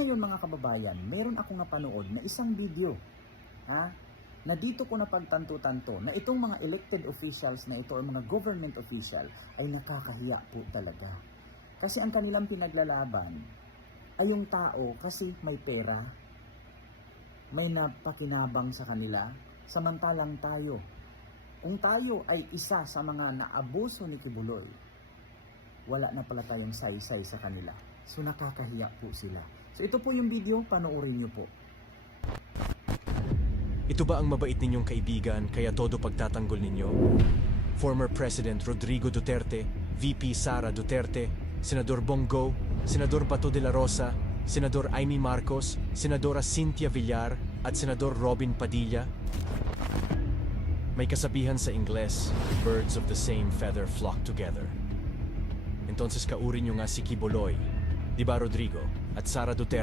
ngayon mga kababayan, meron akong napanood na isang video, na dito ko napagtanto-tanto na itong mga elected officials na ito, mga government official, ay nakakahiya po talaga. Kasi ang kanilang pinaglalaban ay yung tao kasi may pera, may napakinabang sa kanila, samantalang tayo, kung tayo ay isa sa mga naabuso ni Kibuloy, wala na pala tayong saysay sa kanila. So nakakahiya po sila. So ito po yung video, panoorin nyo po. Ito ba ang mabait ninyong kaibigan kaya todo pagtatanggol ninyo? Former President Rodrigo Duterte, VP Sara Duterte, Senador Bongo, Senador Bato de la Rosa, Senador Amy Marcos, Senadora Cynthia Villar, at Senador Robin Padilla? May kasabihan sa Ingles, birds of the same feather flock together. Entonces kauri nyo nga si Kibuloy, di ba Rodrigo, at Sara Duterte?